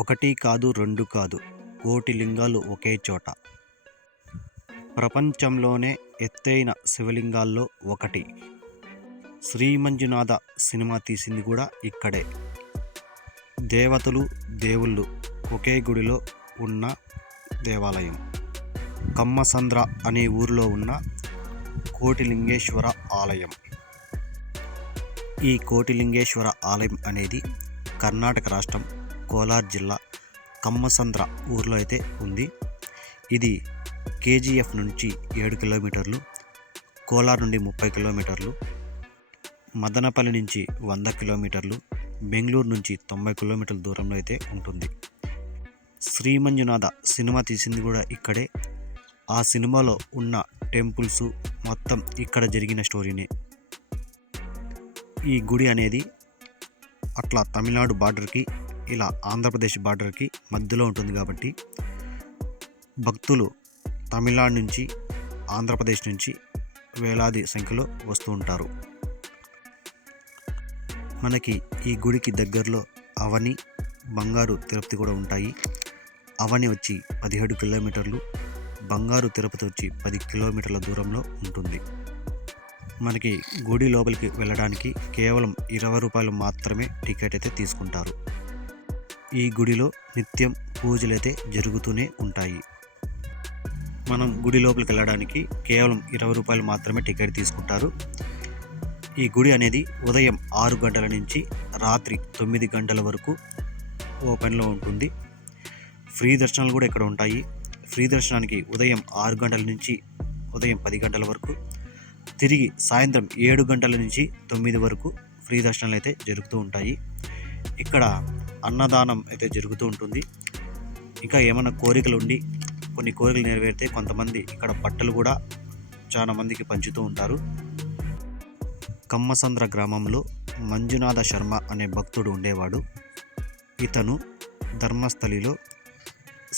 ఒకటి కాదు, రెండు కాదు, కోటి లింగాలు ఒకే చోట. ప్రపంచంలోనే ఎత్తైన శివలింగాల్లో ఒకటి. శ్రీ మంజునాథ సినిమా తీసింది కూడా ఇక్కడే. దేవతలు, దేవుళ్ళు ఒకే గుడిలో ఉన్న దేవాలయం. కమ్మసంద్ర అనే ఊరిలో ఉన్న కోటిలింగేశ్వర ఆలయం. ఈ కోటిలింగేశ్వర ఆలయం అనేది కర్ణాటక రాష్ట్రం కోలార్ జిల్లా కమ్మసంద్ర ఊరిలో అయితే ఉంది. ఇది కేజీఎఫ్ నుంచి 7 కిలోమీటర్లు, కోలార్ నుండి 30 కిలోమీటర్లు, మదనపల్లి నుంచి 100 కిలోమీటర్లు, బెంగళూరు నుంచి 90 కిలోమీటర్ల దూరంలో అయితే ఉంటుంది. శ్రీ మంజునాథ సినిమా తీసింది కూడా ఇక్కడే. ఆ సినిమాలో ఉన్న టెంపుల్స్ మొత్తం ఇక్కడ జరిగిన స్టోరీనే. ఈ గుడి అనేది అట్లా తమిళనాడు బార్డర్కి, ఇలా ఆంధ్రప్రదేశ్ బార్డర్కి మధ్యలో ఉంటుంది కాబట్టి భక్తులు తమిళనాడు నుంచి, ఆంధ్రప్రదేశ్ నుంచి వేలాది సంఖ్యలో వస్తూ ఉంటారు. మనకి ఈ గుడికి దగ్గరలో అవని, బంగారు తిరుపతి కూడా ఉంటాయి. అవని వచ్చి 17 కిలోమీటర్లు, బంగారు తిరుపతి వచ్చి 10 కిలోమీటర్ల దూరంలో ఉంటుంది. మనకి గుడి లోపలికి వెళ్ళడానికి కేవలం 20 రూపాయలు మాత్రమే టికెట్ అయితే తీసుకుంటారు. ఈ గుడిలో నిత్యం పూజలైతే జరుగుతూనే ఉంటాయి. మనం గుడి లోపలికి వెళ్ళడానికి కేవలం 20 రూపాయలు మాత్రమే టికెట్ తీసుకుంటారు. ఈ గుడి అనేది ఉదయం 6 గంటల నుంచి రాత్రి 9 గంటల వరకు ఓపెన్లో ఉంటుంది. ఫ్రీ దర్శనాలు కూడా ఇక్కడ ఉంటాయి. ఫ్రీ దర్శనానికి ఉదయం 6 గంటల నుంచి ఉదయం 10 గంటల వరకు, తిరిగి సాయంత్రం 7 గంటల నుంచి 9 వరకు ఫ్రీ దర్శనాలు అయితే జరుగుతూ ఉంటాయి. ఇక్కడ అన్నదానం అయితే జరుగుతూ ఉంటుంది. ఇంకా ఏమైనా కోరికలు ఉండి కొన్ని కోరికలు నెరవేరితే కొంతమంది ఇక్కడ బట్టలు కూడా చాలా మందికి పంచుతూ ఉంటారు. కమ్మసంద్ర గ్రామంలో మంజునాథ శర్మ అనే భక్తుడు ఉండేవాడు. ఇతను ధర్మస్థలిలో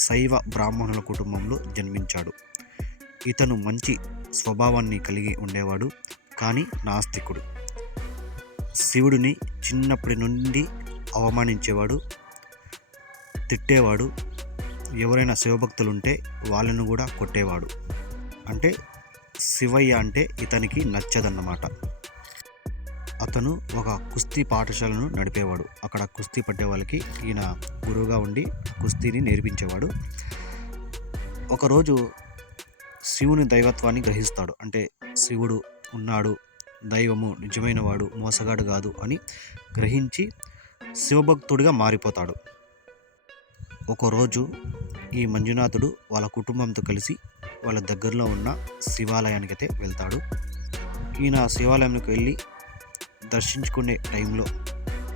శైవ బ్రాహ్మణుల కుటుంబంలో జన్మించాడు. ఇతను మంచి స్వభావాన్ని కలిగి ఉండేవాడు, కానీ నాస్తికుడు. శివుడిని చిన్నప్పటి నుండి అవమానించేవాడు, తిట్టేవాడు. ఎవరైనా శివభక్తులు ఉంటే వాళ్ళను కూడా కొట్టేవాడు. అంటే శివయ్య అంటే ఇతనికి నచ్చదన్నమాట. అతను ఒక కుస్తీ పాఠశాలను నడిపేవాడు. అక్కడ కుస్తీ పట్టే వాళ్ళకి ఈయన గురువుగా ఉండి కుస్తీని నేర్పించేవాడు. ఒకరోజు శివుని దైవత్వాన్ని గ్రహిస్తాడు. అంటే శివుడు ఉన్నాడు, దైవము నిజమైన వాడు, మోసగాడు కాదు అని గ్రహించి శివభక్తుడిగా మారిపోతాడు. ఒకరోజు ఈ మంజునాథుడు వాళ్ళ కుటుంబంతో కలిసి వాళ్ళ దగ్గరలో ఉన్న శివాలయానికి అయితే వెళ్తాడు. ఈయన శివాలయానికి వెళ్ళి దర్శించుకునే టైంలో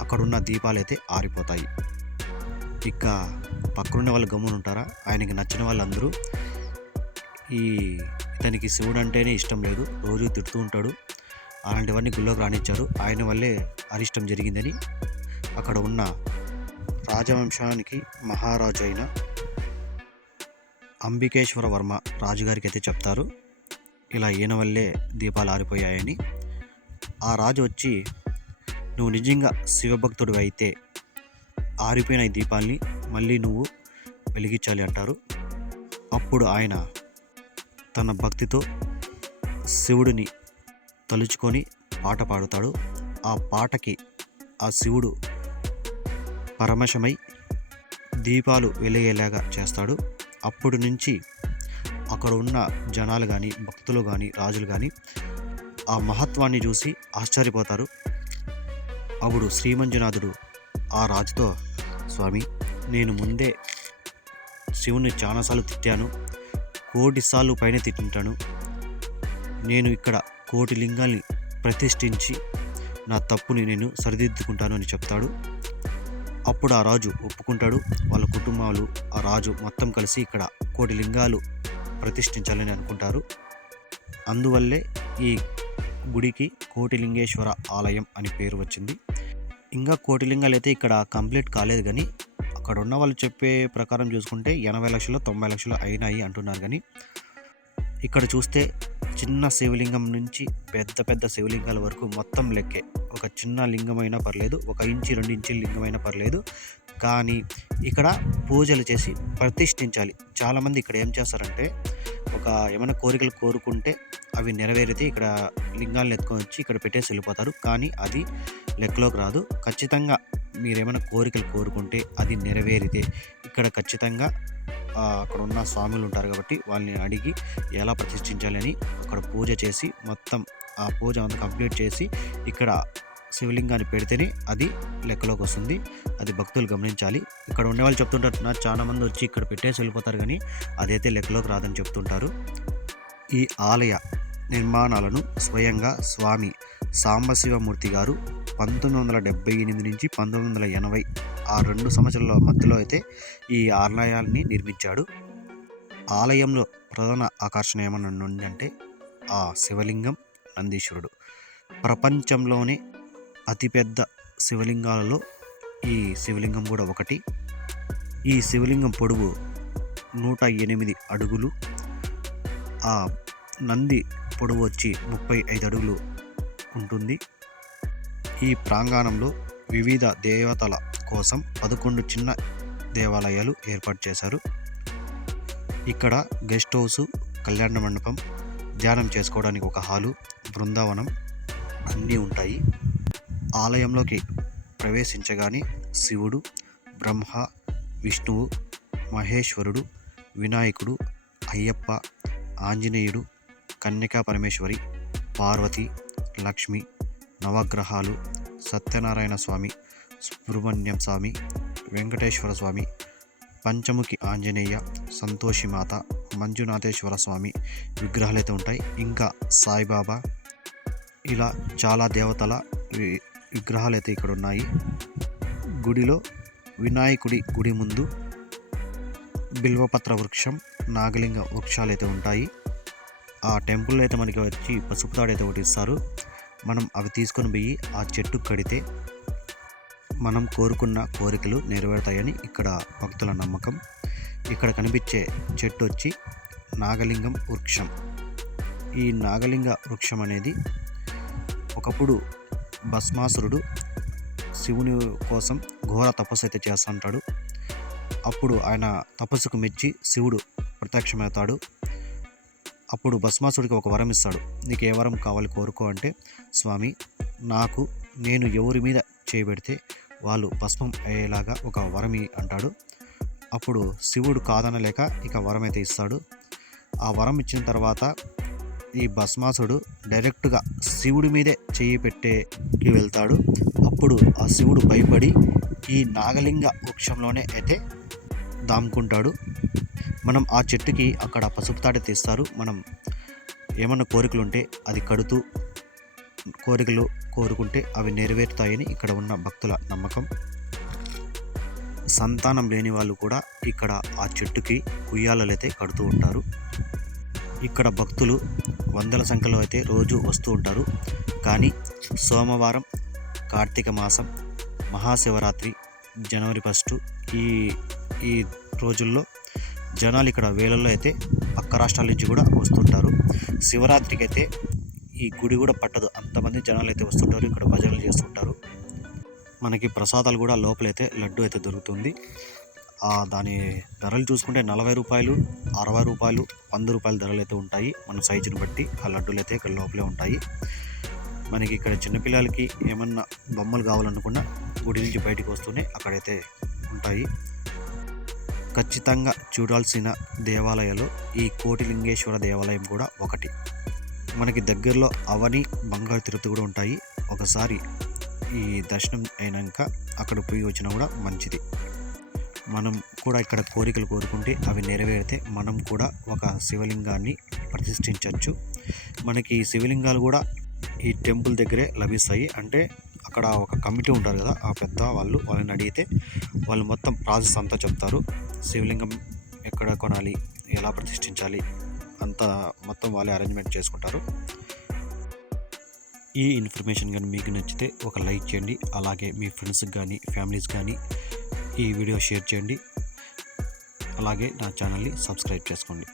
అక్కడున్న దీపాలు అయితే ఆరిపోతాయి. ఇక పక్కనున్న వాళ్ళు గమ్మున ఉంటారా? ఆయనకి నచ్చిన వాళ్ళందరూ ఇతనికి శివుడు అంటేనే ఇష్టం లేదు, రోజు తిడుతూ ఉంటాడు, అలాంటివన్నీ గుళ్ళోకి రానిచ్చారు, ఆయన వల్లే అరిష్టం జరిగిందని అక్కడ ఉన్న రాజవంశానికి మహారాజు అయిన అంబికేశ్వర వర్మ రాజుగారికి అయితే చెప్తారు, ఇలా ఈయన వల్లే దీపాలు ఆరిపోయాయని. ఆ రాజు వచ్చి, నువ్వు నిజంగా శివభక్తుడు అయితే ఆరిపోయిన ఈ దీపాల్ని మళ్ళీ నువ్వు వెలిగించాలి అంటారు. అప్పుడు ఆయన తన భక్తితో శివుడిని తలుచుకొని పాట పాడుతాడు. ఆ పాటకి ఆ శివుడు పరమశమై దీపాలు వెలిగేలాగా చేస్తాడు. అప్పటి నుంచి అక్కడ ఉన్న జనాలు కానీ, భక్తులు కానీ, రాజులు కానీ ఆ మహత్వాన్ని చూసి ఆశ్చర్యపోతారు. అప్పుడు శ్రీ మంజునాథుడు ఆ రాజుతో, స్వామి, నేను ముందే శివుని చాలాసార్లు తిట్టాను, 1,000,000 సార్లు పైన తిట్టింటాను. నేను ఇక్కడ 1,000,000 లింగాల్ని ప్రతిష్ఠించి నా తప్పుని నేను సరిదిద్దుకుంటాను అని చెప్తాడు. అప్పుడు ఆ రాజు ఒప్పుకుంటాడు. వాళ్ళ కుటుంబాలు, ఆ రాజు మొత్తం కలిసి ఇక్కడ 1,000,000 లింగాలు ప్రతిష్ఠించాలని అనుకుంటారు. అందువల్లే ఈ గుడికి కోటిలింగేశ్వర ఆలయం అని పేరు వచ్చింది. ఇంకా 1,000,000 లింగాలు అయితే ఇక్కడ కంప్లీట్ కాలేదు, కానీ అక్కడ ఉన్న వాళ్ళు చెప్పే ప్రకారం చూసుకుంటే 80 లక్షలు 90 లక్షలు అయినాయి అంటున్నారు. కానీ ఇక్కడ చూస్తే చిన్న శివలింగం నుంచి పెద్ద పెద్ద శివలింగాల వరకు మొత్తం లెక్కే. ఒక చిన్న లింగమైనా పర్లేదు, 1 ఇంచు 2 ఇంచుల లింగమైనా పర్లేదు, కానీ ఇక్కడ పూజలు చేసి ప్రతిష్ఠించాలి. చాలామంది ఇక్కడ ఏం చేస్తారంటే ఏమైనా కోరికలు కోరుకుంటే అవి నెరవేరితే ఇక్కడ లింగాలను ఎత్తుకొని వచ్చి ఇక్కడ పెట్టేసి వెళ్ళిపోతారు. కానీ అది లెక్కలోకి రాదు. ఖచ్చితంగా మీరేమైనా కోరికలు కోరుకుంటే అది నెరవేరితే ఇక్కడ ఖచ్చితంగా అక్కడ ఉన్న స్వాములు ఉంటారు కాబట్టి వాళ్ళని అడిగి ఎలా ప్రతిష్ఠించాలి అని అక్కడ పూజ చేసి మొత్తం ఆ పూజ అంతా కంప్లీట్ చేసి ఇక్కడ శివలింగాన్ని పెడితేనే అది లెక్కలోకి వస్తుంది. అది భక్తులు గమనించాలి. ఇక్కడ ఉండేవాళ్ళు చెప్తుంటారు, చాలా మంది వచ్చి ఇక్కడ పెట్టేసి వెళ్ళిపోతారు కానీ అదైతే లెక్కలోకి రాదని చెప్తుంటారు. ఈ ఆలయ నిర్మాణాలను స్వయంగా స్వామి సాంబశివమూర్తి గారు 1978 నుంచి 1980 ఆ 2 సంవత్సరాల మధ్యలో అయితే ఈ ఆలయాన్ని నిర్మించాడు. ఆలయంలో ప్రధాన ఆకర్షణ ఏమన్నా ఉందంటే ఆ శివలింగం, నందీశ్వరుడు. ప్రపంచంలోనే అతిపెద్ద శివలింగాలలో ఈ శివలింగం కూడా ఒకటి. ఈ శివలింగం పొడవు 108 అడుగులు, ఆ నంది పొడవు వచ్చి 35 అడుగులు ఉంటుంది. ఈ ప్రాంగణంలో వివిధ దేవతల కోసం 11 చిన్న దేవాలయాలు ఏర్పాటు చేశారు. ఇక్కడ గెస్ట్ హౌసు, కళ్యాణ మండపం, ధ్యానం చేసుకోవడానికి ఒక హాలు, బృందావనం అన్నీ ఉంటాయి. ఆలయంలోకి ప్రవేశించగానే శివుడు, బ్రహ్మ, విష్ణువు, మహేశ్వరుడు, వినాయకుడు, అయ్యప్ప, ఆంజనేయుడు, కన్యకా పరమేశ్వరి, పార్వతి, లక్ష్మి, నవగ్రహాలు, సత్యనారాయణ స్వామి, సుబ్రహ్మణ్యం స్వామి, వెంకటేశ్వర స్వామి, పంచముఖి ఆంజనేయ, సంతోషిమాత, మంజునాథేశ్వర స్వామి విగ్రహాలు అయితే ఉంటాయి. ఇంకా సాయిబాబా, ఇలా చాలా దేవతల విగ్రహాలు అయితే ఇక్కడ ఉన్నాయి. గుడిలో వినాయకుడి గుడి ముందు బిల్వపత్ర వృక్షం, నాగలింగ వృక్షాలు అయితే ఉంటాయి. ఆ టెంపుల్లో అయితే మనకి వచ్చి పసుపు తాడు అయితే ఒకటి ఇస్తారు. మనం అవి తీసుకొని పోయి ఆ చెట్టు కడితే మనం కోరుకున్న కోరికలు నెరవేరుతాయని ఇక్కడ భక్తుల నమ్మకం. ఇక్కడ కనిపించే చెట్టు వచ్చి నాగలింగం వృక్షం. ఈ నాగలింగ వృక్షం అనేది ఒకప్పుడు భస్మాసురుడు శివుని కోసం ఘోర తపస్సు అయితే చేస్తుంటాడు. అప్పుడు ఆయన తపస్సుకు మెచ్చి శివుడు ప్రత్యక్షమవుతాడు. అప్పుడు భస్మాసుడికి ఒక వరం ఇస్తాడు. నీకు ఏ వరం కావాలి కోరుకో అంటే, స్వామి నేను ఎవరి మీద చేయబెడితే వాళ్ళు భస్మం అయ్యేలాగా ఒక వరం అంటాడు. అప్పుడు శివుడు కాదనలేక ఇక వరం అయితే ఇస్తాడు. ఆ వరం ఇచ్చిన తర్వాత ఈ భస్మాసుడు డైరెక్ట్గా శివుడి మీదే చెయ్యి పెట్టేకి వెళ్తాడు. అప్పుడు ఆ శివుడు భయపడి ఈ నాగలింగ వృక్షంలోనే అయితే దాముకుంటాడు. మనం ఆ చెట్టుకి అక్కడ పసుపు తాడు తీస్తారు. మనం ఏమన్నా కోరికలు ఉంటే అది కడుతూ కోరికలు కోరుకుంటే అవి నెరవేరుతాయని ఇక్కడ ఉన్న భక్తుల నమ్మకం. సంతానం లేని వాళ్ళు కూడా ఇక్కడ ఆ చెట్టుకి ఉయ్యాలైతే కడుతూ ఉంటారు. ఇక్కడ భక్తులు వందల సంఖ్యలో అయితే రోజు వస్తూ ఉంటారు. కానీ సోమవారం, కార్తీక మాసం, మహాశివరాత్రి, జనవరి 1 ఈ రోజుల్లో జనాలు ఇక్కడ వేలల్లో అయితే పక్క రాష్ట్రాల నుంచి కూడా వస్తుంటారు. శివరాత్రికి అయితే ఈ గుడి కూడా పట్టదు, అంతమంది జనాలు అయితే వస్తుంటారు. ఇక్కడ భజనలు చేస్తుంటారు. మనకి ప్రసాదాలు కూడా లోపలైతే లడ్డు అయితే దొరుకుతుంది. దాని ధరలు చూసుకుంటే 40 రూపాయలు, 60 రూపాయలు, 100 రూపాయల ధరలు అయితే ఉంటాయి. మన సైజుని బట్టి ఆ లడ్డూలు అయితే ఇక్కడ లోపలే ఉంటాయి. మనకి ఇక్కడ చిన్నపిల్లలకి ఏమన్నా బొమ్మలు కావాలనుకున్నా గుడి నుంచి బయటకు వస్తూనే అక్కడైతే ఉంటాయి. ఖచ్చితంగా చూడాల్సిన దేవాలయాలు ఈ కోటిలింగేశ్వర దేవాలయం కూడా ఒకటి. మనకి దగ్గరలో అవని, బంగారు తిరుపతి కూడా ఉంటాయి. ఒకసారి ఈ దర్శనం అయినాక అక్కడ పోయి వచ్చినా కూడా మంచిది. మనం కూడా ఇక్కడ కోరికలు కోరుకుంటే అవి నెరవేరితే మనం కూడా ఒక శివలింగాన్ని ప్రతిష్ఠించవచ్చు. మనకి ఈ శివలింగాలు కూడా ఈ టెంపుల్ దగ్గరే లభిస్తాయి. అంటే అక్కడ ఒక కమిటీ ఉంటారు కదా, ఆ పెద్ద వాళ్ళని అడిగితే వాళ్ళు మొత్తం ప్రాసెస్ అంతా చెప్తారు. శివలింగం ఎక్కడ కొనాలి, ఎలా ప్రతిష్ఠించాలి అంతా మొత్తం వాళ్ళే అరేంజ్మెంట్ చేసుకుంటారు. ఈ ఇన్ఫర్మేషన్ కానీ మీకు నచ్చితే ఒక లైక్ చేయండి. అలాగే మీ ఫ్రెండ్స్కి కానీ ఫ్యామిలీస్ కానీ ఈ వీడియో షేర్ చేయండి. అలాగే నా ఛానల్ని సబ్స్క్రైబ్ చేసుకోండి.